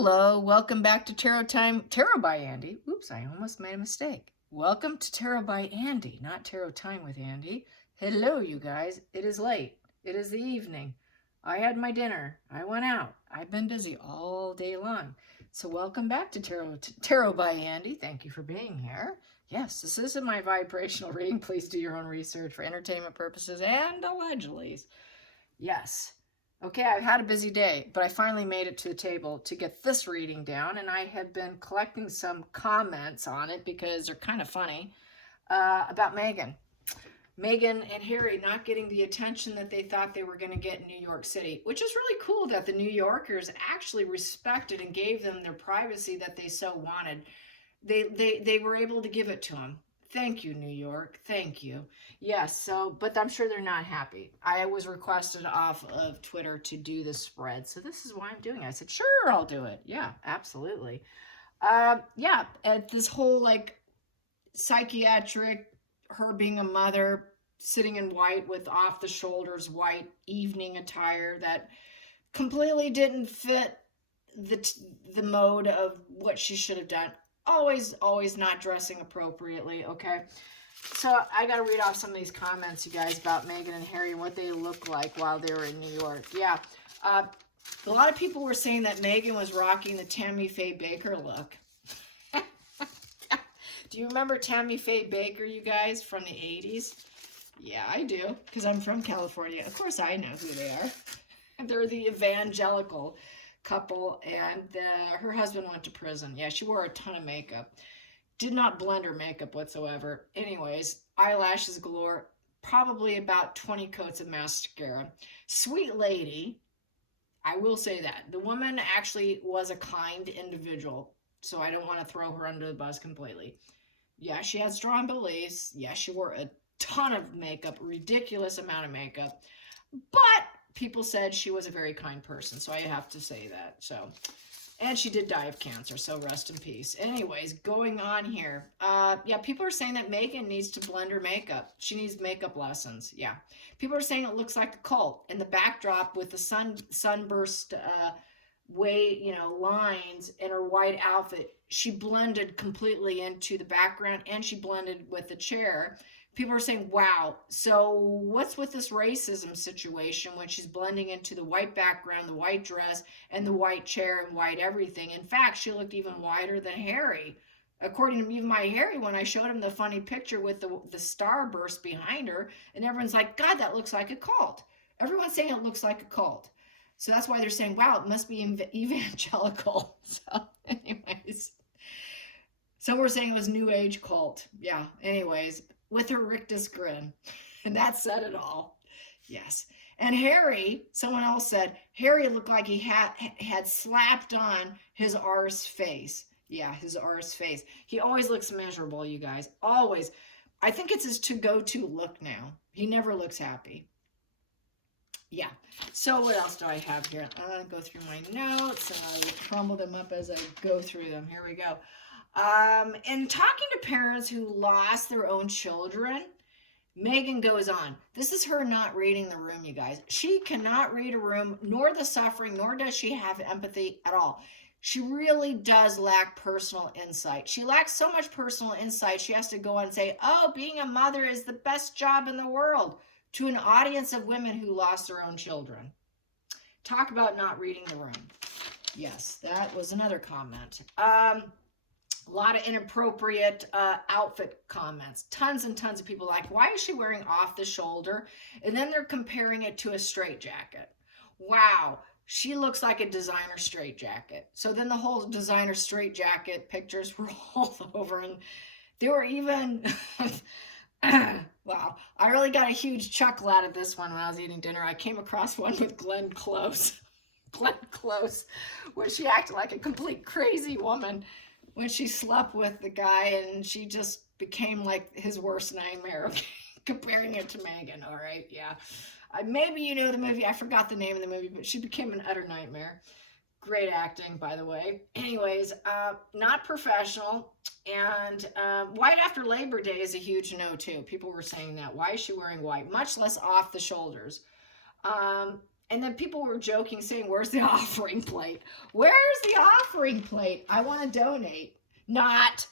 Hello, welcome back to Tarot Time. Tarot by Andy. Oops, I almost made a mistake. Welcome to Tarot by Andy, not Tarot Time with Andy. Hello, you guys. It is late. It is the evening. I had my dinner. I went out. I've been busy all day long. So welcome back to Tarot by Andy. Thank you for being here. Yes, this isn't my vibrational reading. Please do your own research for entertainment purposes and allegedly. Yes. Okay, I've had a busy day, but I finally made it to the table to get this reading down, and I have been collecting some comments on it because they're kind of funny about Meghan. Meghan and Harry not getting the attention that they thought they were going to get in New York City, which is really cool that the New Yorkers actually respected and gave them their privacy that they so wanted. They were able to give it to them. Thank you, New York. Thank you. Yes, so, but I'm sure they're not happy. I was requested off of Twitter to do this spread, so this is why I'm doing it. I said, sure, I'll do it. Yeah, absolutely. Yeah, this whole, like, psychiatric, her being a mother, sitting in white with off-the-shoulders white evening attire that completely didn't fit the mode of what she should have done. Always not dressing appropriately, okay? So I got to read off some of these comments, you guys, about Meghan and Harry and what they look like while they were in New York. Yeah, a lot of people were saying that Meghan was rocking the Tammy Faye Baker look. Do you remember Tammy Faye Baker, you guys, from the 80s? Yeah, I do, because I'm from California. Of course I know who they are. They're the evangelical couple, and her husband went to prison. Yeah, she wore a ton of makeup. Did not blend her makeup whatsoever. Anyways, eyelashes galore. Probably about 20 coats of mascara. Sweet lady. I will say that. The woman actually was a kind individual, so I don't want to throw her under the bus completely. Yeah, she had strong beliefs. Yeah, she wore a ton of makeup, ridiculous amount of makeup. But people said she was a very kind person, so I have to say that. So, and she did die of cancer, so rest in peace. Anyways, going on here. Yeah, people are saying that Meghan needs to blend her makeup. She needs makeup lessons. Yeah. People are saying it looks like a cult. In the backdrop with the sunburst lines in her white outfit, she blended completely into the background, and she blended with the chair. People are saying, wow, so what's with this racism situation when she's blending into the white background, the white dress, and the white chair and white everything? In fact, she looked even whiter than Harry. According to even my Harry, when I showed him the funny picture with the starburst behind her, and everyone's like, God, that looks like a cult. Everyone's saying it looks like a cult. So that's why they're saying, wow, it must be evangelical. So anyways, some were saying it was New Age cult. Yeah, anyways, with her rictus grin. And that said it all. Yes. And Harry, someone else said, Harry looked like he had slapped on his arse face. Yeah, his arse face. He always looks miserable, you guys. Always. I think it's his to-go-to look now. He never looks happy. Yeah. So what else do I have here? I'll go through my notes, and I will crumble them up as I go through them. Here we go. And talking to parents who lost their own children, Meghan goes on. This is her not reading the room, you guys. She cannot read a room, nor the suffering, nor does she have empathy at all. She really does lack personal insight. She lacks so much personal insight, she has to go on and say, oh, being a mother is the best job in the world, to an audience of women who lost their own children. Talk about not reading the room. Yes, that was another comment. A lot of inappropriate outfit comments. Tons and tons of people like, why is she wearing off the shoulder? And then they're comparing it to a straitjacket. Wow, she looks like a designer straitjacket. So then the whole designer straitjacket pictures were all over, and they were even... Wow, I really got a huge chuckle out of this one when I was eating dinner. I came across one with Glenn Close. Glenn Close, where she acted like a complete crazy woman when she slept with the guy, and she just became like his worst nightmare. Okay? Comparing it to Meghan, all right? Yeah. Maybe you know the movie. I forgot the name of the movie, but she became an utter nightmare. Great acting, by the way. Anyways, not professional. And white after Labor Day is a huge no, too. People were saying that. Why is she wearing white? Much less off the shoulders. And then people were joking, saying, where's the offering plate? Where's the offering plate? I want to donate. Not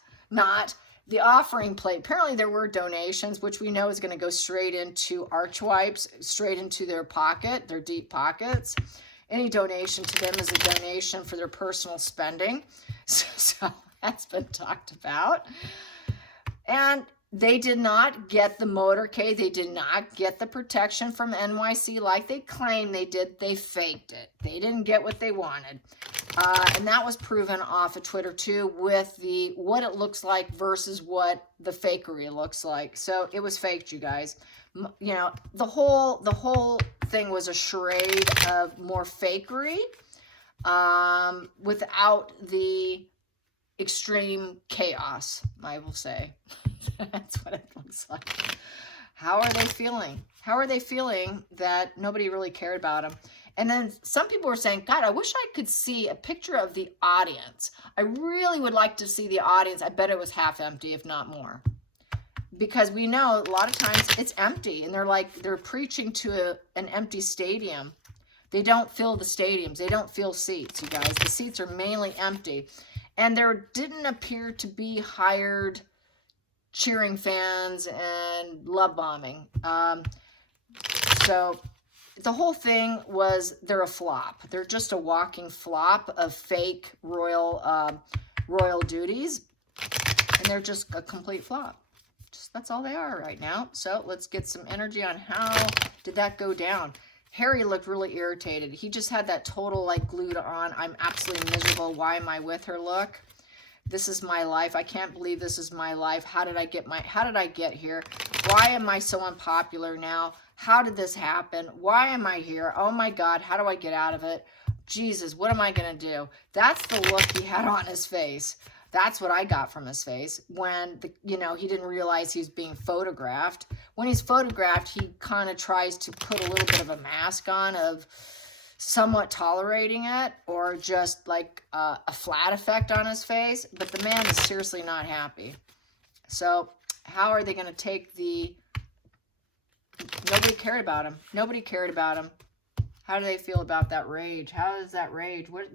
the offering plate. Apparently there were donations, which we know is going to go straight into Archwipes, straight into their pocket, their deep pockets. Any donation to them is a donation for their personal spending. So that's been talked about. And they did not get the motorcade. They did not get the protection from NYC like they claimed they did. They faked it. They didn't get what they wanted. And that was proven off of Twitter too, with the what it looks like versus what the fakery looks like. So it was faked, you guys. You know, the whole thing was a charade of more fakery, without the extreme chaos, I will say. That's what it looks like. How are they feeling? How are they feeling that nobody really cared about them? And then some people were saying, God, I wish I could see a picture of the audience. I really would like to see the audience. I bet it was half empty, if not more. Because we know a lot of times it's empty, and they're preaching to an empty stadium. They don't fill the stadiums. They don't fill seats, you guys. The seats are mainly empty. And there didn't appear to be hired cheering fans and love bombing. So the whole thing was, they're a flop. They're just a walking flop of fake royal duties. And they're just a complete flop. That's all they are right now. So let's get some energy on how did that go down. Harry looked really irritated. He just had that total like glued on, I'm absolutely miserable, why am I with her look. This is my life. I can't believe this is my life. How did I get here? Why am I so unpopular now? How did this happen? Why am I here? Oh my God, how do I get out of it? Jesus, what am I going to do? That's the look he had on his face. That's what I got from his face when, he didn't realize he was being photographed. When he's photographed, he kind of tries to put a little bit of a mask on of somewhat tolerating it, or just like a flat effect on his face. But the man is seriously not happy. So how are they going to take nobody cared about him. Nobody cared about him. How do they feel about that rage? How is that rage? What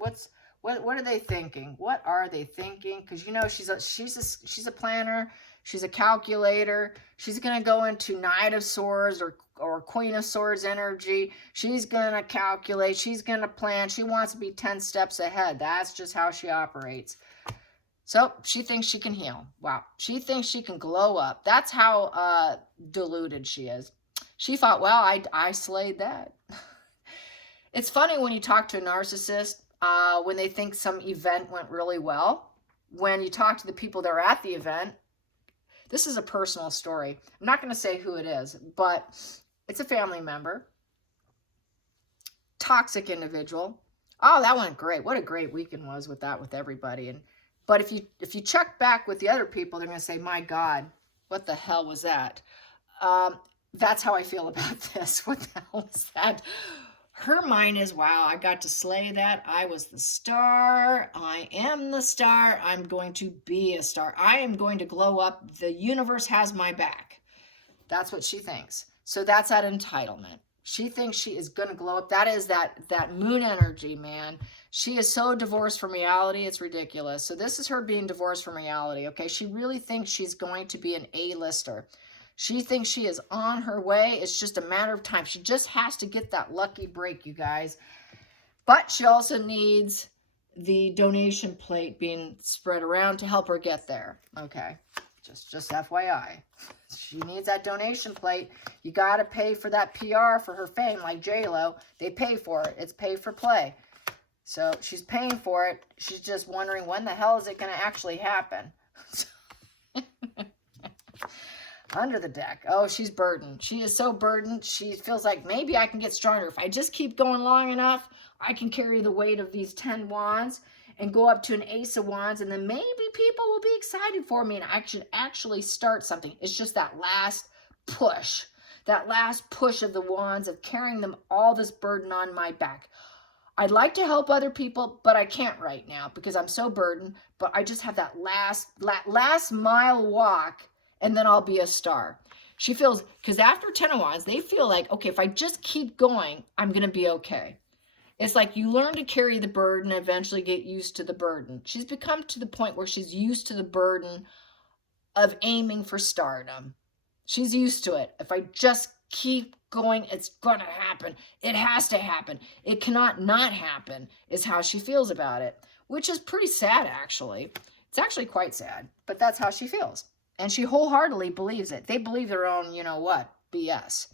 are they thinking? What are they thinking? Because she's a planner. She's a calculator. She's going to go into Knight of Swords or Queen of Swords energy. She's going to calculate. She's going to plan. She wants to be 10 steps ahead. That's just how she operates. So she thinks she can heal. Wow. She thinks she can glow up. That's how deluded she is. She thought, well, I slayed that. It's funny when you talk to a narcissist, when they think some event went really well. When you talk to the people that are at the event, this is a personal story. I'm not going to say who it is, but it's a family member. Toxic individual. Oh, that went great. What a great weekend was with everybody. But if you check back with the other people, they're going to say, my God, what the hell was that? That's how I feel about this. What the hell was that? Her mind is, wow, I got to slay that. I was the star. I am the star. I'm going to be a star. I am going to glow up. The universe has my back. That's what she thinks. So that's that entitlement. She thinks she is going to glow up. That is that moon energy, man. She is so divorced from reality. It's ridiculous. So this is her being divorced from reality, okay? She really thinks she's going to be an A-lister. She thinks she is on her way. It's just a matter of time. She just has to get that lucky break, you guys. But she also needs the donation plate being spread around to help her get there. Okay, just FYI. She needs that donation plate. You got to pay for that PR for her fame, like J-Lo. They pay for it. It's pay for play. So she's paying for it. She's just wondering, when the hell is it going to actually happen? Under the deck. Oh, she's burdened. She is so burdened. She feels like, maybe I can get stronger. If I just keep going long enough, I can carry the weight of these 10 wands and go up to an Ace of Wands, and then maybe people will be excited for me and I should actually start something. It's just that last push. That last push of the wands, of carrying them all this burden on my back. I'd like to help other people, but I can't right now because I'm so burdened. But I just have that last mile walk, and then I'll be a star. She feels, because after 10 of Wands, they feel like, okay, if I just keep going, I'm going to be okay. It's like you learn to carry the burden, eventually get used to the burden. She's become to the point where she's used to the burden of aiming for stardom. She's used to it. If I just keep going, it's going to happen. It has to happen. It cannot not happen, is how she feels about it, which is pretty sad, actually. It's actually quite sad, but that's how she feels. And she wholeheartedly believes it. They believe their own, you know what, BS.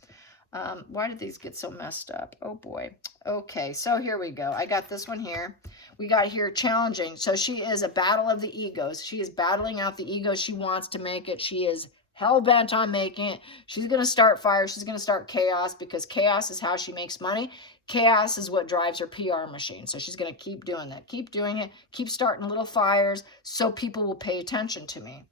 Why did these get so messed up? Oh, boy. Okay, so here we go. I got this one here. We got here challenging. So she is a battle of the egos. She is battling out the egos. She wants to make it. She is hell-bent on making it. She's going to start fire. She's going to start chaos, because chaos is how she makes money. Chaos is what drives her PR machine. So she's going to keep doing that. Keep doing it. Keep starting little fires so people will pay attention to me.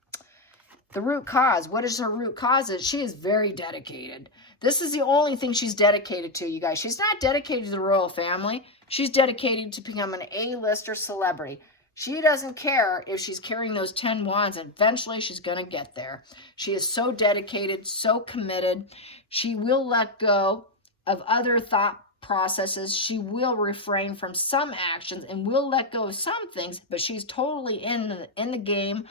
The root cause. What is her root cause? She is very dedicated. This is the only thing she's dedicated to, you guys. She's not dedicated to the royal family. She's dedicated to become an A-lister celebrity. She doesn't care if she's carrying those 10 wands. Eventually, she's going to get there. She is so dedicated, so committed. She will let go of other thought processes. She will refrain from some actions and will let go of some things, but she's totally in the game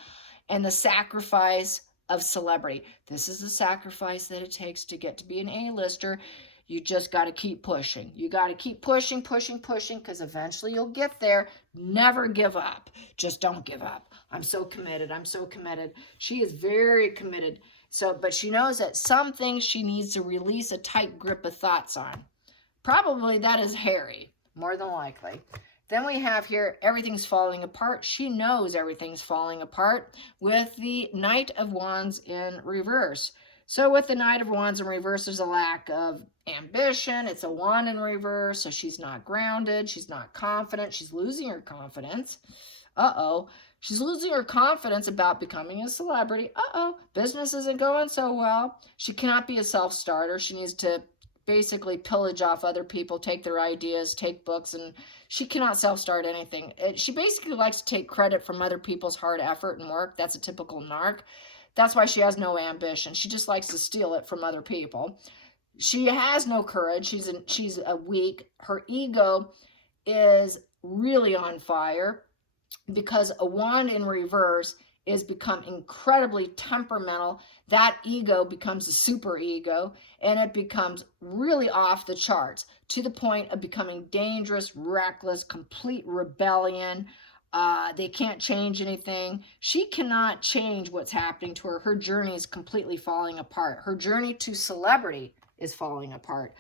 and the sacrifice of celebrity. This is the sacrifice that it takes to get to be an A-lister. You just got to keep pushing. You got to keep pushing, pushing, pushing, because eventually you'll get there. Never give up. Just don't give up. I'm so committed. I'm so committed. She is very committed. But she knows that some things she needs to release a tight grip of thoughts on. Probably that is Harry, more than likely. Then we have here, everything's falling apart. She knows everything's falling apart with the Knight of Wands in reverse. So with the Knight of Wands in reverse, there's a lack of ambition. It's a wand in reverse, so she's not grounded. She's not confident. She's losing her confidence. Uh-oh. She's losing her confidence about becoming a celebrity. Uh-oh. Business isn't going so well. She cannot be a self-starter. She needs to basically pillage off other people, take their ideas, take books, and she cannot self-start anything. She basically likes to take credit from other people's hard effort and work. That's a typical narc. That's why she has no ambition. She just likes to steal it from other people. She has no courage. She's a weak. Her ego is really on fire because a wand in reverse is become incredibly temperamental. That ego becomes a super ego, and it becomes really off the charts to the point of becoming dangerous, reckless, complete rebellion. They can't change anything. She cannot change what's happening to her. Her journey is completely falling apart. Her journey to celebrity is falling apart.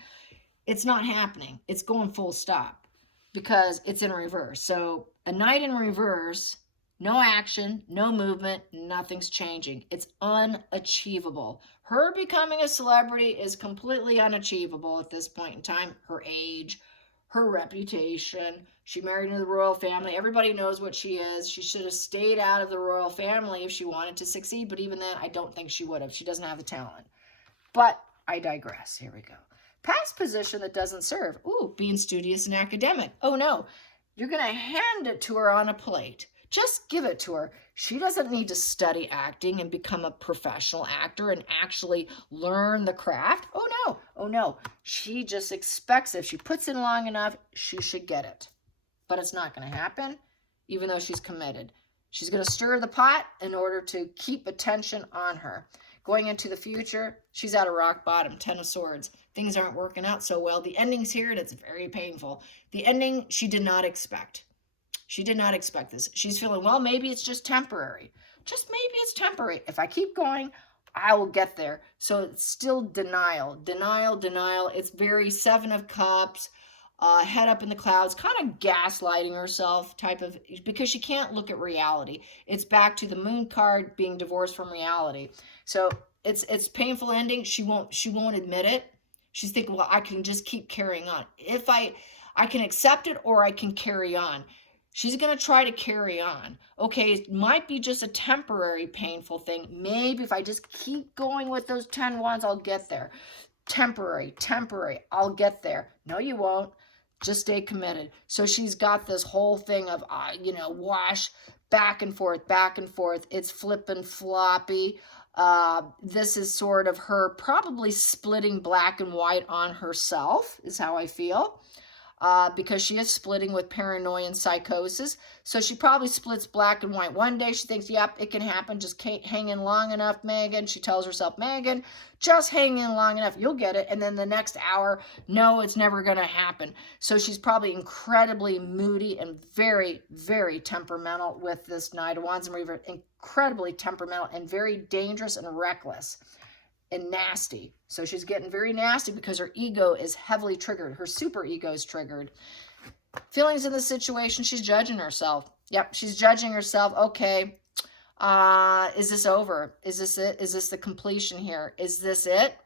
It's not happening. It's going full stop because it's in reverse. So a Knight in reverse, no action, no movement, nothing's changing. It's unachievable. Her becoming a celebrity is completely unachievable at this point in time. Her age, her reputation. She married into the royal family. Everybody knows what she is. She should have stayed out of the royal family if she wanted to succeed. But even then, I don't think she would have. She doesn't have the talent. But I digress. Here we go. Past position that doesn't serve. Ooh, being studious and academic. Oh, no. You're going to hand it to her on a plate. Just give it to her. She doesn't need to study acting and become a professional actor and actually learn the craft. Oh, no. Oh, no. She just expects if she puts in long enough, she should get it. But it's not going to happen, even though she's committed. She's going to stir the pot in order to keep attention on her. Going into the future, she's at a rock bottom, 10 of Swords. Things aren't working out so well. The ending's here, and it's very painful. The ending, she did not expect. She did not expect this. She's feeling, well, maybe it's just temporary. Just maybe it's temporary. If I keep going, I will get there. So it's still denial, denial, denial. It's very 7 of Cups, head up in the clouds, kind of gaslighting herself type of, because she can't look at reality. It's back to the Moon card being divorced from reality. So it's painful ending. She won't admit it. She's thinking, well, I can just keep carrying on. If I can accept it or I can carry on. She's going to try to carry on. Okay, it might be just a temporary painful thing. Maybe if I just keep going with those 10 wands, I'll get there. Temporary, I'll get there. No, you won't. Just stay committed. So she's got this whole thing of, wash back and forth. It's flippin' floppy. This is sort of her probably splitting black and white on herself, is how I feel. Because she is splitting with paranoia and psychosis. So she probably splits black and white. One day she thinks, yep, it can happen. Just hang in long enough, Megan. She tells herself, Megan, just hang in long enough. You'll get it. And then the next hour, no, it's never going to happen. So she's probably incredibly moody and very, very temperamental with this Knight of Wands and Reaver. Incredibly temperamental and very dangerous and reckless and nasty. So she's getting very nasty because her ego is heavily triggered. Her super ego is triggered. Feelings in the situation, she's judging herself. Yep, she's judging herself. Okay, is this over? Is this it? Is this the completion here? Is this it?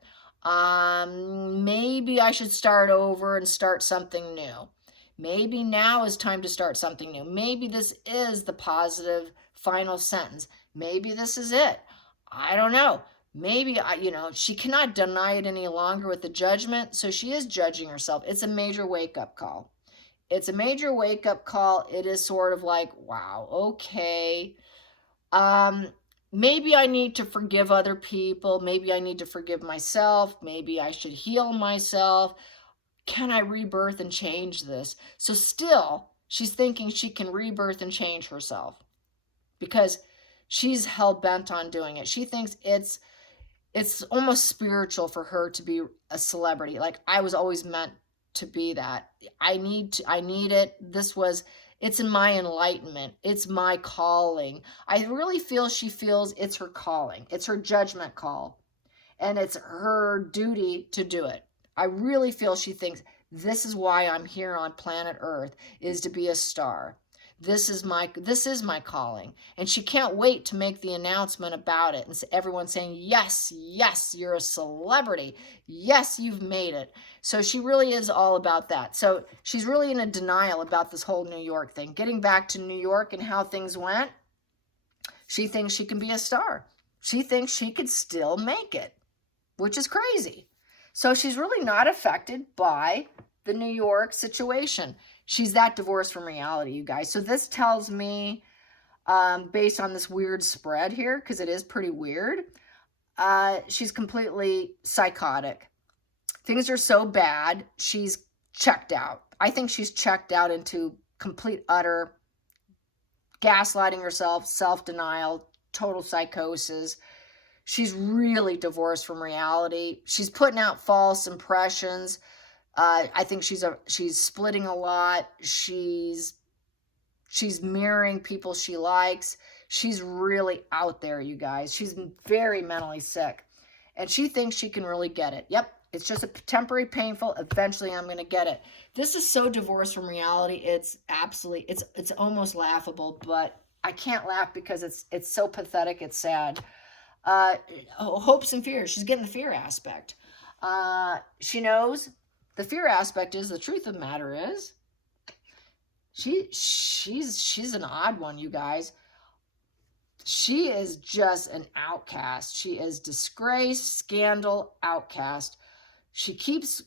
Maybe I should start over and start something new. Maybe now is time to start something new. Maybe this is the positive final sentence. Maybe this is it. I don't know. Maybe, she cannot deny it any longer with the judgment, so she is judging herself. It's a major wake-up call. It's a major wake-up call. It is sort of like, wow, okay. Maybe I need to forgive other people. Maybe I need to forgive myself. Maybe I should heal myself. Can I rebirth and change this? So still, she's thinking she can rebirth and change herself because she's hell-bent on doing it. She thinks it's almost spiritual for her to be a celebrity. Like, I was always meant to be that. I need it. It's in my enlightenment. It's my calling. I really feel she feels it's her calling. It's her judgment call. And it's her duty to do it. I really feel she thinks this is why I'm here on planet Earth, is to be a star. This is my calling. And she can't wait to make the announcement about it. And everyone's saying, yes, yes, you're a celebrity. Yes, you've made it. So she really is all about that. So she's really in a denial about this whole New York thing. Getting back to New York and how things went, she thinks she can be a star. She thinks she could still make it, which is crazy. So she's really not affected by the New York situation. She's that divorced from reality, you guys. So this tells me, based on this weird spread here, because it is pretty weird, she's completely psychotic. Things are so bad, she's checked out. I think she's checked out into complete, utter gaslighting herself, self-denial, total psychosis. She's really divorced from reality. She's putting out false impressions. I think she's splitting a lot. She's mirroring people she likes. She's really out there, you guys. She's very mentally sick. And she thinks she can really get it. Yep, it's just a temporary painful. Eventually I'm going to get it. This is so divorced from reality. It's absolutely, it's almost laughable, but I can't laugh because it's so pathetic. It's sad. Hopes and fears. She's getting the fear aspect. She knows. The fear aspect is, the truth of the matter is, she's an odd one, you guys. She is just an outcast. She is disgrace, scandal, outcast. She keeps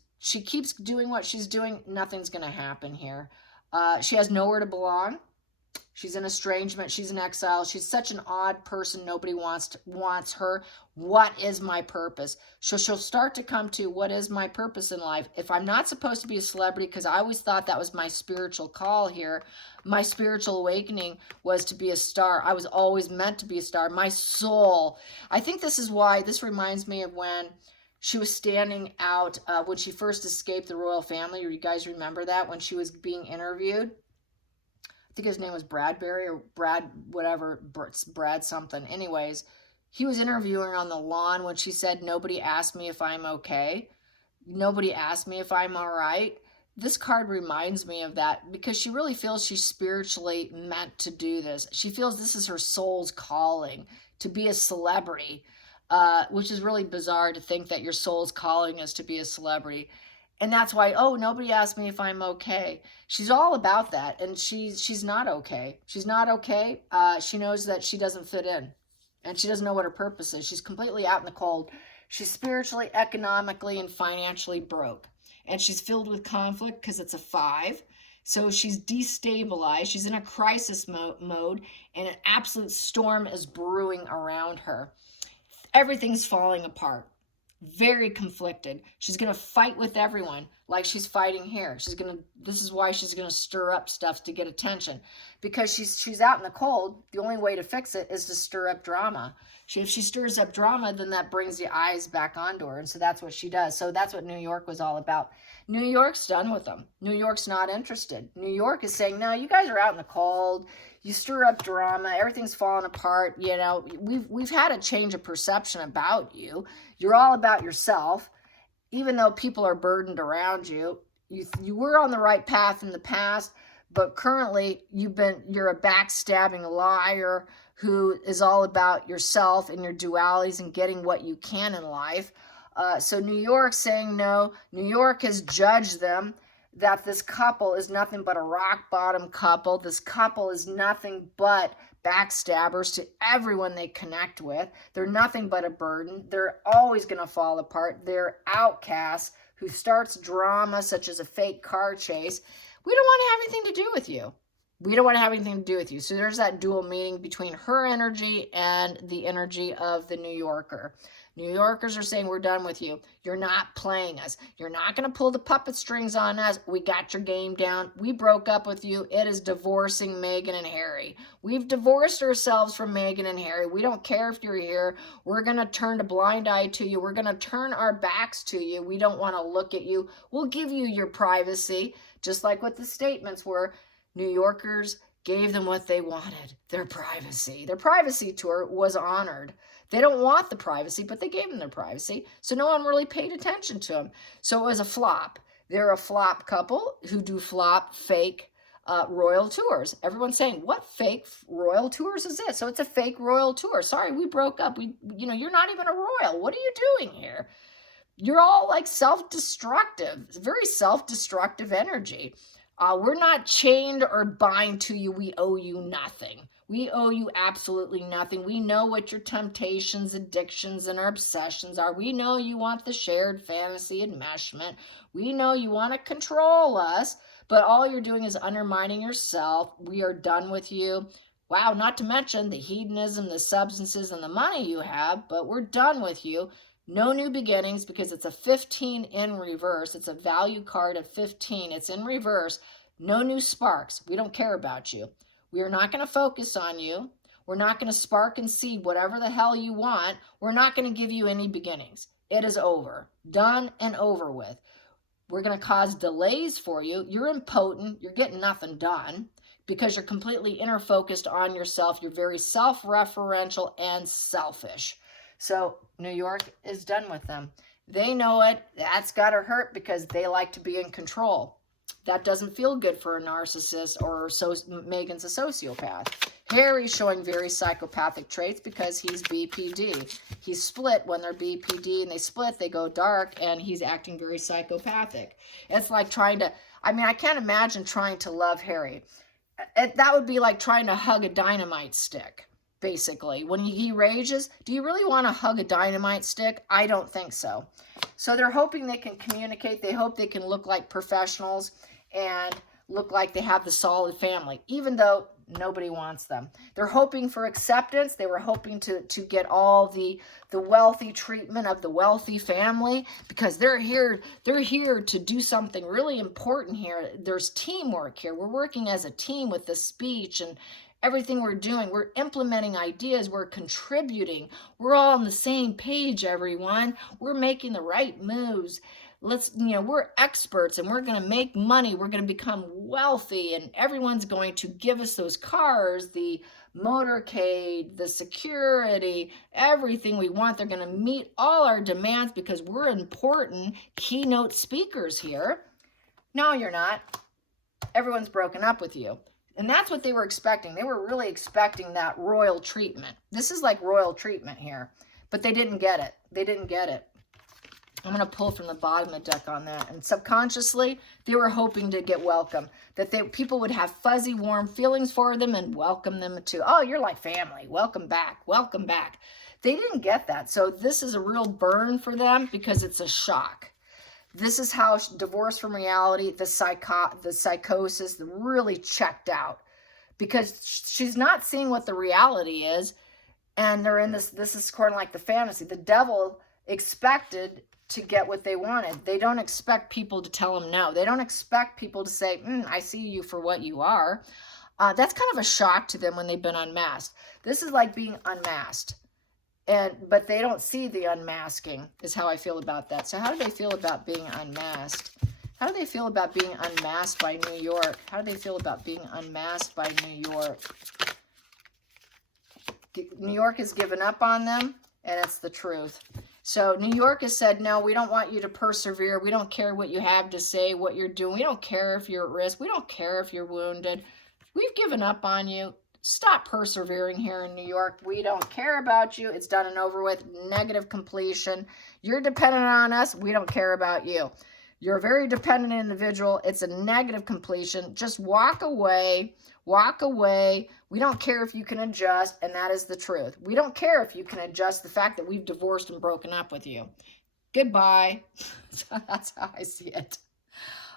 doing what she's doing. Nothing's going to happen here. She has nowhere to belong. She's in estrangement. She's in exile. She's such an odd person. Nobody wants her. What is my purpose? So she'll start to come to, what is my purpose in life? If I'm not supposed to be a celebrity, because I always thought that was my spiritual call here, my spiritual awakening was to be a star. I was always meant to be a star. My soul. I think this is why, this reminds me of when she was standing out, when she first escaped the royal family. You guys remember that? When she was being interviewed? I think his name was Bradbury or Brad, whatever, Brad something. Anyways, he was interviewing her on the lawn when she said, nobody asked me if I'm okay. Nobody asked me if I'm all right. This card reminds me of that because she really feels she's spiritually meant to do this. She feels this is her soul's calling, to be a celebrity, which is really bizarre to think that your soul's calling is to be a celebrity. And that's why, oh, nobody asked me if I'm okay. She's all about that, and she's not okay. She's not okay. She knows that she doesn't fit in, and she doesn't know what her purpose is. She's completely out in the cold. She's spiritually, economically, and financially broke. And she's filled with conflict because it's a 5. So she's destabilized. She's in a crisis mode, and an absolute storm is brewing around her. Everything's falling apart. Very conflicted. She's going to fight with everyone like she's fighting here. This is why she's going to stir up stuff to get attention, because she's out in the cold. The only way to fix it is to stir up drama. If she stirs up drama, then that brings the eyes back onto her. And so that's what she does. So that's what New York was all about. New York's done with them. New York's not interested. New York is saying, no, you guys are out in the cold. You stir up drama. Everything's falling apart. You know, we've had a change of perception about you. You're all about yourself. Even though people are burdened around you, you were on the right path in the past, but currently you're a backstabbing liar who is all about yourself and your dualities and getting what you can in life. So New York's saying no. New York has judged them that this couple is nothing but a rock bottom couple. This couple is nothing but backstabbers to everyone they connect with. They're nothing but a burden. They're always going to fall apart. They're outcasts who starts drama such as a fake car chase. We don't want to have anything to do with you. We don't want to have anything to do with you. So there's that dual meaning between her energy and the energy of the New Yorker. New Yorkers are saying, we're done with you. You're not playing us. You're not going to pull the puppet strings on us. We got your game down. We broke up with you. It is divorcing Meghan and Harry. We've divorced ourselves from Meghan and Harry. We don't care if you're here. We're going to turn a blind eye to you. We're going to turn our backs to you. We don't want to look at you. We'll give you your privacy, just like what the statements were. New Yorkers gave them what they wanted, their privacy. Their privacy tour was honored. They don't want the privacy, but they gave them their privacy. So no one really paid attention to them. So it was a flop. They're a flop couple who do flop fake royal tours. Everyone's saying, what fake royal tours is this? So it's a fake royal tour. Sorry, we broke up. You're not even a royal. What are you doing here? You're all like self-destructive, very self-destructive energy. We're not chained or bind to you. We owe you nothing. We owe you absolutely nothing. We know what your temptations, addictions, and our obsessions are. We know you want the shared fantasy enmeshment. We know you want to control us, but all you're doing is undermining yourself. We are done with you. Wow, not to mention the hedonism, the substances, and the money you have, but we're done with you. No new beginnings, because it's a 15 in reverse. It's a value card of 15. It's in reverse. No new sparks. We don't care about you. We are not going to focus on you. We're not going to spark and seed whatever the hell you want. We're not going to give you any beginnings. It is over. Done and over with. We're going to cause delays for you. You're impotent. You're getting nothing done because you're completely inner focused on yourself. You're very self-referential and selfish. So New York is done with them. They know it. That's got to hurt because they like to be in control. That doesn't feel good for a narcissist, or Meghan's a sociopath. Harry's showing very psychopathic traits because he's BPD. He's split when they're BPD, and they split, they go dark, and he's acting very psychopathic. It's like I can't imagine trying to love Harry. That would be like trying to hug a dynamite stick. Basically, when he rages, do you really want to hug a dynamite stick? I don't think so. So they're hoping they can communicate. They hope they can look like professionals and look like they have the solid family, even though nobody wants them. They're hoping for acceptance. They were hoping to get all the wealthy treatment of the wealthy family because they're here to do something really important here. There's teamwork here. We're working as a team with the speech and everything we're doing. We're implementing ideas. We're contributing. We're all on the same page, everyone. We're making the right moves. We're experts and we're going to make money. We're going to become wealthy and everyone's going to give us those cars, the motorcade, the security, everything we want. They're going to meet all our demands because we're important keynote speakers here. No, you're not. Everyone's broken up with you. And that's what they were expecting. They were really expecting that royal treatment. This is like royal treatment here. But they didn't get it. They didn't get it. I'm going to pull from the bottom of the deck on that. And subconsciously, they were hoping to get welcome. That people would have fuzzy, warm feelings for them and welcome them to, oh, you're like family. Welcome back. Welcome back. They didn't get that. So this is a real burn for them because it's a shock. This is how divorce from reality, the psychosis, really checked out. Because she's not seeing what the reality is. And they're in this is sort of like the fantasy. The devil expected to get what they wanted. They don't expect people to tell them no. They don't expect people to say, I see you for what you are. That's kind of a shock to them when they've been unmasked. This is like being unmasked. But they don't see the unmasking, is how I feel about that. So how do they feel about being unmasked? How do they feel about being unmasked by New York? How do they feel about being unmasked by New York? New York has given up on them, and it's the truth. So New York has said, no, we don't want you to persevere. We don't care what you have to say, what you're doing. We don't care if you're at risk. We don't care if you're wounded. We've given up on you. Stop persevering here in New York. We don't care about you. It's done and over with. Negative completion. You're dependent on us. We don't care about you. You're a very dependent individual. It's a negative completion. Just walk away. Walk away. We don't care if you can adjust, and that is the truth. We don't care if you can adjust the fact that we've divorced and broken up with you. Goodbye. That's how I see it.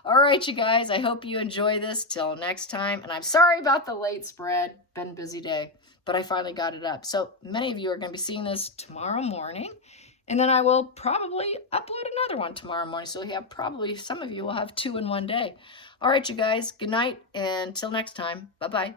All right, you guys, I hope you enjoy this. Till next time. And I'm sorry about the late spread. Been a busy day, but I finally got it up. So many of you are going to be seeing this tomorrow morning. And then I will probably upload another one tomorrow morning. So we have probably, some of you will have 2 in one day. All right, you guys, good night. And till next time. Bye-bye.